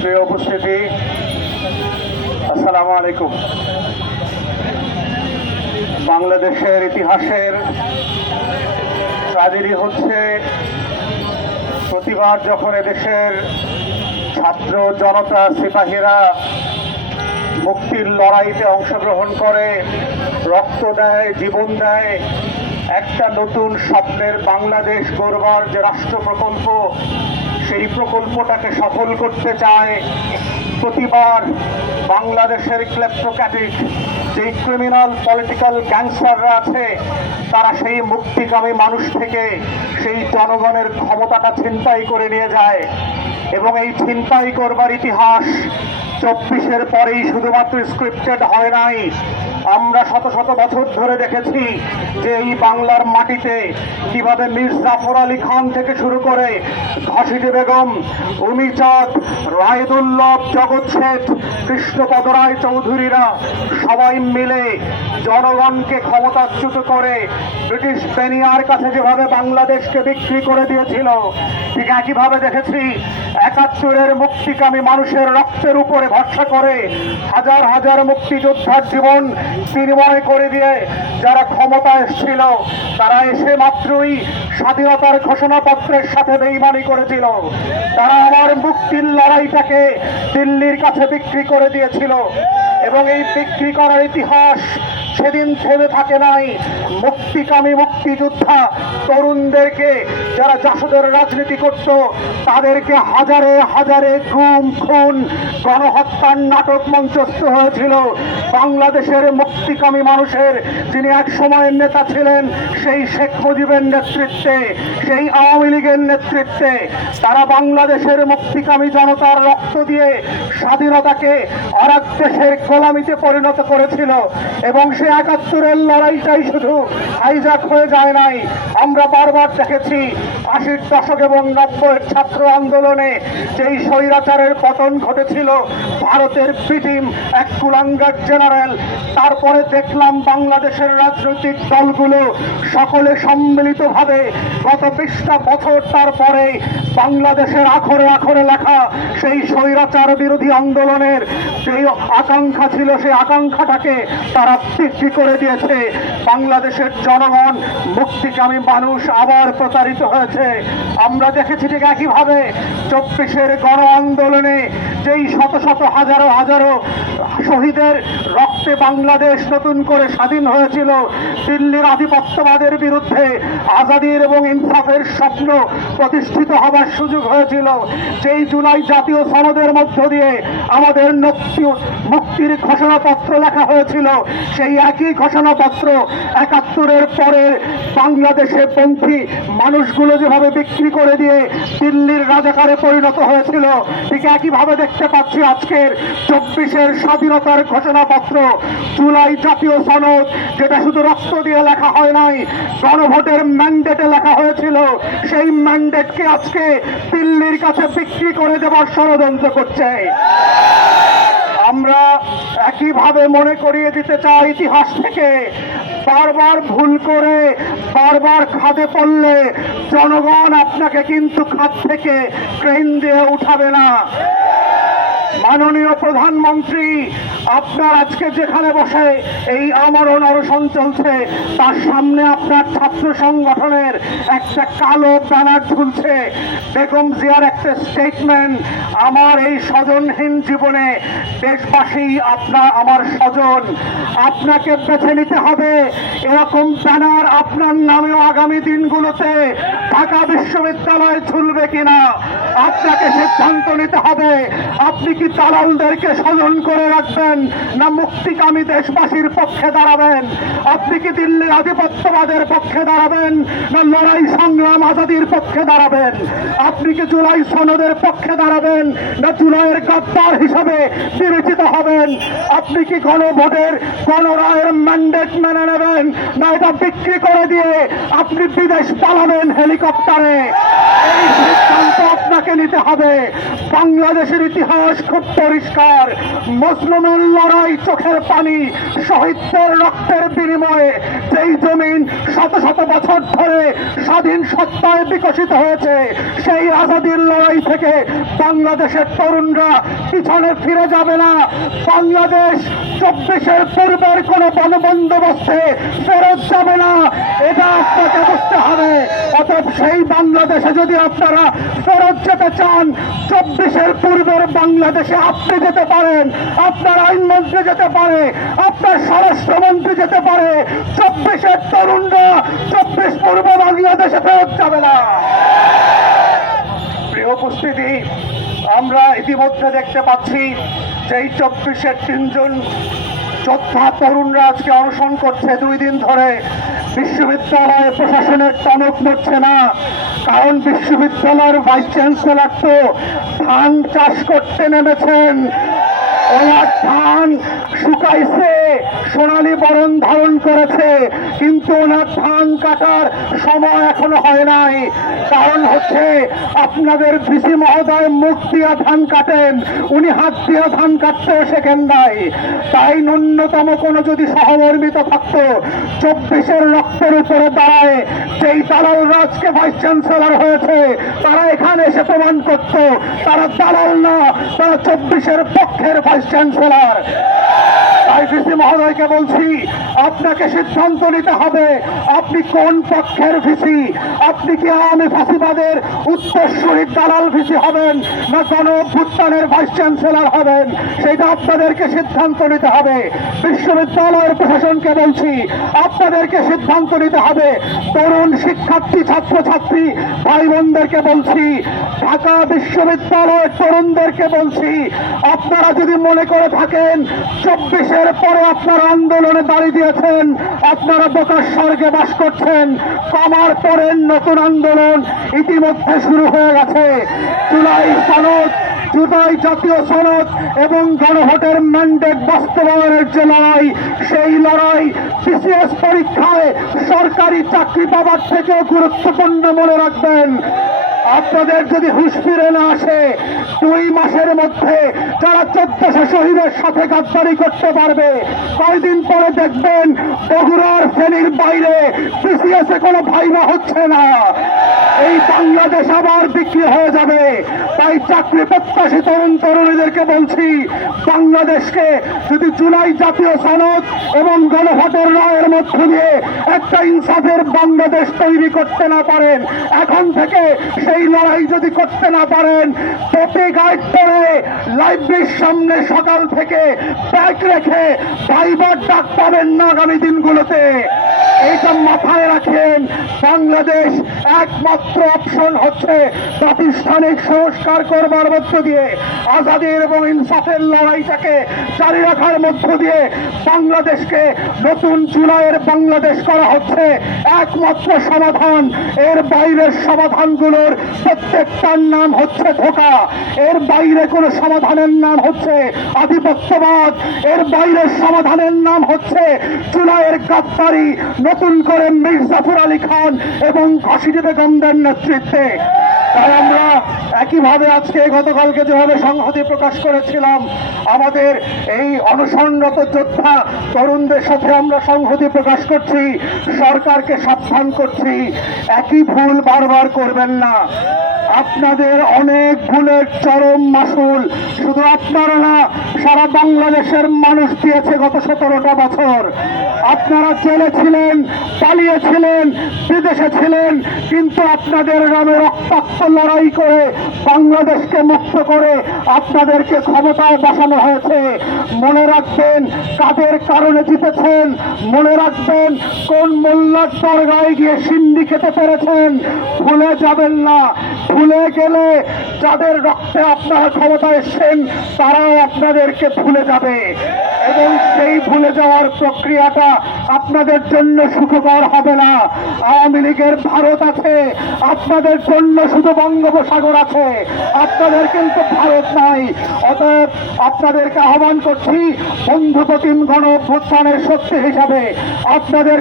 প্রিয় উপস্থিতি, আসসালামু আলাইকুম। বাংলাদেশের ইতিহাসের ট্র্যাজেডি হচ্ছে প্রতিবার যখন এদেশের ছাত্র জনতা সিপাহীরা মুক্তির লড়াইতে অংশগ্রহণ করে, রক্ত দেয়, জীবন দেয়, একটা নতুন স্বপ্নের বাংলাদেশ গড়বার যে রাষ্ট্র প্রকল্প, সেই প্রকল্পটাকে সফল করতে চায়, প্রতিবার বাংলাদেশের ক্লেপ্টোক্র্যাটিক যে ক্রিমিনাল পলিটিক্যাল গ্যাংস্টাররা আছে, তারা সেই মুক্তিকামী মানুষ থেকে সেই জনগণের ক্ষমতাটা ছিনতাই করে নিয়ে যায়। এবং এই ছিনতাই করবার ইতিহাস 24-এর পরেই শুধুমাত্র স্ক্রিপ্টেড হয় নাই। আমরা শত শত বছর ধরে দেখেছি যে এই বাংলার মাটিতে কিভাবে মীর জাফর আলী খান থেকে শুরু করে ঘসিটি বেগম, উমিচাঁদ, রায়দুল্লভ, জগৎ শেঠ, কৃষ্ণপদ রায় চৌধুরীরা সবাই মিলে জনগণকে ক্ষমতাচ্যুত করে ব্রিটিশ বেনিয়ার কাছে যেভাবে বাংলাদেশকে বিক্রি করে দিয়েছিল, ঠিক একইভাবে দেখেছি 71-এর মুক্তিকামী মানুষের রক্তের উপরে ভরসা করে হাজার হাজার মুক্তিযোদ্ধার জীবন বিনিময় করে দিয়ে যারা ক্ষমতা এসেছিল, তারা এসে মাত্রই স্বাধীনতার ঘোষণাপত্রের সাথে বেইমানি করেছিল। তারা আমার মুক্তির লড়াইটাকে দিল্লির কাছে বিক্রি করে দিয়েছিল। এবং এই বিক্রি করার ইতিহাস সেদিন থেমে থাকে নাই। মুক্তিকামী মুক্তিযোদ্ধা তরুণদেরকে, যারা জাসদের রাজনীতি করত, তাদেরকে হাজারে হাজারে গুম, খুন, গণহত্যার নাটক মঞ্চস্থ হয়েছিল। বাংলাদেশের মুক্তিকামী মানুষের যিনি এক সময়ের নেতা ছিলেন, সেই শেখ মুজিবের নেতৃত্বে, সেই আওয়ামী লীগের নেতৃত্বে তারা বাংলাদেশের মুক্তিকামী জনতার রক্ত দিয়ে স্বাধীনতাকে আরেক দেশের গোলামিতে পরিণত করেছিল। এবং সে 71-এর লড়াইটাই শুধু হাইজ্যাক হয়ে যায় নাই। আমরা বারবার দেখেছি 80-র দশক এবং 90-এর ছাত্র আন্দোলনে যেই স্বৈরাচারের পতন ঘটেছিল, ভারতের পিটিম এক কুলাঙ্গার জেনারেল, তারপরে দেখলাম বাংলাদেশের রাজনৈতিক দলগুলো সকলে সম্মিলিতভাবে গত 20টা বছর তারপরে বাংলাদেশের আখরে আখরে লেখা সেই স্বৈরাচার বিরোধী আন্দোলনের যে আকাঙ্ক্ষা ছিল, সেই আকাঙ্ক্ষাটাকে তারা বিক্রি করে দিয়েছে। বাংলাদেশের জনগণ, মুক্তিকামী মানুষ আবার প্রতারিত হয়েছে। আমরা দেখেছি ঠিক একইভাবে 24-এর গণ আন্দোলনে যেই শত শত হাজারো হাজারো শহীদের রক্তে বাংলাদেশ নতুন করে স্বাধীন হয়েছিল, দিল্লির আধিপত্যবাদের বিরুদ্ধে আজাদির এবং ইনসাফের স্বপ্ন প্রতিষ্ঠিত হবার সুযোগ হয়েছিল, যেই জুলাই জাতীয় সনদের মধ্য দিয়ে আমাদের মুক্তির ঘোষণাপত্র লেখা হয়েছিল, সেই একই ঘোষণাপত্র 71-এর পরের বাংলাদেশে পন্থী মানুষগুলো যেভাবে বিক্রি করে দিয়ে দিল্লির রাজাকারে পরিণত হয়েছিল, ঠিক একইভাবে দেখতে পাচ্ছি আজকের 24-এর স্বাধীনতার ঘোষণাপত্র, জুলাই জাতীয় সনদ, যেটা শুধু রক্ত দিয়ে লেখা হয় নাই, গণভোটের ম্যান্ডেটে লেখা হয়েছিল, সেই ম্যান্ডেটকে আজকে দিল্লির কাছে বিক্রি করে দেওয়ার ষড়যন্ত্র করছে। আমরা একইভাবে মনে করিয়ে দিতে চাই, ইতিহাস থেকে বারবার ভুল করে বারবার খাদে পড়লে জনগণ আপনাকে কিন্তু খাদ থেকে ক্রেন দিয়ে উঠাবে না। মাননীয় প্রধানমন্ত্রী, আপনার আজকে যেখানে বসে এই আমরণ অনশন চলছে, তার সামনে আপনার ছাত্র সংগঠনের একটা কালো ব্যানার ঝুলছে। বেগম জিয়ার একটা স্টেটমেন্ট, আমার এই স্বজনহীন জীবনে দেশবাসী আপনার আমার স্বজন, আপনাকে বেছে নিতে হবে। এরকম ব্যানার আপনার নামেও আগামী দিনগুলোতে ঢাকা বিশ্ববিদ্যালয়ে ঝুলবে কিনা আপনাকে সিদ্ধান্ত নিতে হবে। আপনি কি দালালদেরকে স্মরণ করে রাখবেন, না মুক্তিকামী দেশবাসীর পক্ষে দাঁড়াবেন? আপনি কি দিল্লির আধিপত্যবাদের পক্ষে দাঁড়াবেন, না লড়াই সংগ্রাম আজাদির পক্ষে দাঁড়াবেন? আপনি কি জুলাই সনদের পক্ষে দাঁড়াবেন, না জুলাইয়ের গাদ্দার হিসাবে বিবেচিত হবেন? আপনি কি গণভোটের গণরায়ের ম্যান্ডেট মেনে নেবেন, না এটা বিক্রি করে দিয়ে আপনি বিদেশ পালাবেন হেলিকপ্টারে? এই সিদ্ধান্ত আপনাকে নিতে দিতে হবে। বাংলাদেশের ইতিহাস খুব পরিষ্কার। মুসলিমের লড়াই, চোখের পানি, শহীদদের রক্তের বিনিময়ে যেই জমিন শত শত বছর ধরে স্বাধীন সত্তায় বিকশিত হয়েছে, সেই আজাদির লড়াই থেকে বাংলাদেশের তরুণরা পিছনে ফিরে যাবে না। বাংলাদেশ 24-এর পূর্বের কোন বন্দোবস্তে ফেরত যাবে না, এটা আপনাকে বুঝতে হবে। অতএব সেই বাংলাদেশে যদি আপনারা ফেরত যেতে চান, 24-এর পূর্বের বাংলাদেশে আপনি যেতে পারেন, আপনার আইনমন্ত্রী যেতে পারে, আপনার স্বরাষ্ট্রমন্ত্রী যেতে পারে। 24-এর তরুণরা 24 পূর্ব বাংলাদেশে ফেরত যাবে না। প্রিয় উপস্থিতি, আমরা ইতিমধ্যে দেখতে পাচ্ছি যে এই 24-এর 3 জন যোদ্ধা তরুণরা আজকে অনশন করছে 2 দিন ধরে। বিশ্ববিদ্যালয় প্রশাসনের টনক নড়ছে না, কারণ বিশ্ববিদ্যালয়ের ভাইস চ্যান্সেলর তো ধান চাষ করতে নেমেছেন। ওনার ধান শুকাইছে, সোনালী বরণ ধারণ করেছে, কিন্তু ওনার ধান কাটার সময় এখনো হয় নাই। কারণ হচ্ছে আপনাদের ভিসি মহোদয় মুখ দিয়া ধান কাটেন, উনি হাত দিয়া ধান কাটতেও শেখেন নাই। তাই ন্যূনতম কোনো যদি সহমর্মিত থাকতো, 24-এর রক্তের উপরে দাঁড়ায় যেই দালাল রাজকে ভাইস চ্যান্সেলর হয়েছে, তারা এখানে এসে প্রমাণ করত তারা দালাল না, তারা 24-এর পক্ষের ভাইস চ্যান্সেলর। তাই ভিসি মহোদয়কে বলছি, আপনাকে সিদ্ধান্ত নিতে হবে আপনি কোন পক্ষের ভিসি। আপনি কি আওয়ামী ফাঁসিবাদের উত্তরসূরি দালাল ভিসি হবেন, না গণ অভ্যুত্থানের ভাইস চ্যান্সেলর হবেন, সেটা আপনাদেরকে সিদ্ধান্ত নিতে হবে। বিশ্ববিদ্যালয়ের প্রশাসনকে বলছি, আপনাদেরকে সিদ্ধান্ত নিতে হবে। তরুণ শিক্ষার্থী, ছাত্রছাত্রী ভাই বোনদেরকে বলছি, ঢাকা বিশ্ববিদ্যালয়ের তরুণদেরকে বলছি, আপনারা যদি মনে করে থাকেন 24-এর পরে আপনারা আন্দোলনে দাঁড়ি দিয়েছেন, আপনারা বোকার স্বর্গে বাস করছেন। কমার পরের নতুন আন্দোলন ইতিমধ্যে শুরু হয়ে গেছে। জুলাই সনদ, জুলাই জাতীয় সনদ এবং গণভোটের ম্যান্ডেট বাস্তবায়নের যে লড়াই, সেই লড়াই বিসিএস পরীক্ষায় সরকারি চাকরি পাবার থেকেও গুরুত্বপূর্ণ মনে রাখবেন। আপনাদের যদি হুঁশ ফিরে না আসে, 2 মাসের মধ্যে যারা 1400 শহীদের সাথে গাদ্দারি করতে পারবে, কয়দিন পরে দেখবেন বগুড়ার ফেনীর বাইরে বিসিএসে কোনো ভাইবা হচ্ছে না। এই বাংলাদেশ আবার বিক্রি হয়ে যাবে। তাই চাকরি প্রত্যাশী তরুণ তরুণীদেরকে বলছি, বাংলাদেশকে যদি জুলাই জাতীয় সনদ এবং গণভোটের রায়ের মধ্য দিয়ে একটা ইনসাফের বাংলাদেশ তৈরি করতে না পারেন, এখন থেকে সেই লড়াই যদি করতে না পারেন, পেপে গাইড করে লাইব্রেরির সামনে সকাল থেকে ব্যাগ রেখে ভাইবার ডাক পাবেন না আগামী দিনগুলোতে। এইটা মাথায় রাখেন। বাংলাদেশ একমাত্র অপশন হচ্ছে প্রাতিষ্ঠানিক সংস্কার করবার মধ্য দিয়ে, আজাদির এবং ইনসাফের লড়াইটাকে জারি রাখার মধ্য দিয়ে বাংলাদেশকে নতুন জুলাইয়ের বাংলাদেশ করা হচ্ছে একমাত্র সমাধান। এর বাইরের সমাধানগুলোর প্রত্যেকটার নাম হচ্ছে ধোঁকা। এর বাইরে কোনো সমাধানের নাম হচ্ছে আধিপত্যবাদ। এর বাইরের সমাধানের নাম হচ্ছে জুলাইয়ের গাদ্দারি, নতুন করে মির্জাফর আলী খান এবং ঘাসিদি বেগমদের নেতৃত্বে। তাই আমরা একইভাবে আজকে গতকালকে যেভাবে সংহতি প্রকাশ করেছিলাম, আমাদের এই অনশনরত যোদ্ধা তরুণদের সাথে আমরা সংহতি প্রকাশ করছি। সরকারকে সাবধান করছি, একই ভুল বারবার করবেন না। আপনাদের অনেক ভুলের চরম মাসুল শুধু আপনারা না, সারা বাংলাদেশের মানুষ দিয়েছে গত 17টা বছর। আপনারা জেলে ছিলেন, পালিয়েছিলেন, বিদেশে ছিলেন, কিন্তু আপনাদের নামে রক্তাক্ত লড়াই করে বাংলাদেশকে মুক্ত করে আপনাদেরকে ক্ষমতায় বসানো হয়েছে। মনে রাখবেন কাদের কারণে জিতেছেন, মনে রাখবেন কোন মোল্লার দরগায় গিয়ে সিন্ডি খেতে পেরেছেন। ভুলে যাবেন না। ভুলে গেলে যাদের রক্তে আপনারা ক্ষমতায় এসেছেন তারাও আপনাদেরকে ভুলে যাবে, এবং সেই ভুলে যাওয়ার প্রক্রিয়াটা আপনাদের জন্য সুখকর হবে না। আওয়ামী লীগের ভারত আছে, আপনাদের জন্য শুধু বঙ্গোপসাগর আছে, আপনাদের কিন্তু ভারত নাই। অতএব আপনাদেরকে আহ্বান করছি, বন্ধুপ্রতিম গণ অভ্যুত্থানের শক্তি হিসাবে আপনাদের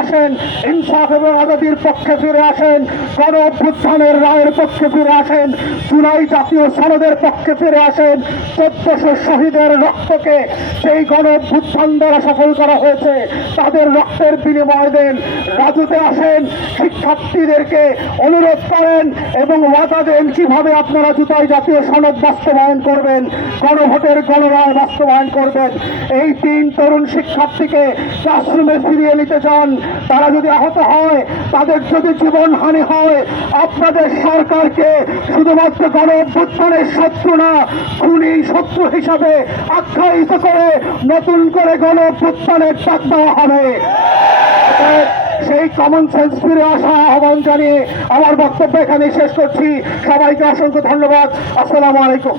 আসেন, ইনসাফ এবং আজাদির পক্ষে ফিরে আসেন, গণ অভ্যুত্থানের রায়ের পক্ষে ফিরে আসেন, জুলাই জাতীয় সনদের পক্ষে ফিরে আসেন। 1400 শহীদের রক্তকে সেই গণ অভ্যুত্থান দ্বারা সফল করা হয়েছে, তাদের রক্তের বিনিময় দেন। রাজুতে আসেন, শিক্ষার্থীদেরকে অনুরোধ করেন এবং ওয়াদা দেন কিভাবে আপনারা জুলাই জাতীয় সনদ বাস্তবায়ন করবেন, গণভোটের গণরায় বাস্তবায়ন করবেন। এই 3 তরুণ শিক্ষার্থীকে ক্লাসরুমে ফিরিয়ে নিতে চান। তারা যদি আহত হয়, তাদের যদি জীবনহানি হয়, আপনাদের সরকারকে শুধুমাত্র গণ অভ্যুত্থানের শত্রু না, খুনি শত্রু হিসাবে আখ্যায়িত করে নতুন করে গণ অভ্যুত্থানের ডাক দেওয়া হবে। সেই কমন সেন্স ফিরে আসা আহ্বান জানিয়ে আমার বক্তব্য এখানে শেষ করছি। সবাইকে অসংখ্য ধন্যবাদ। আসসালামু আলাইকুম।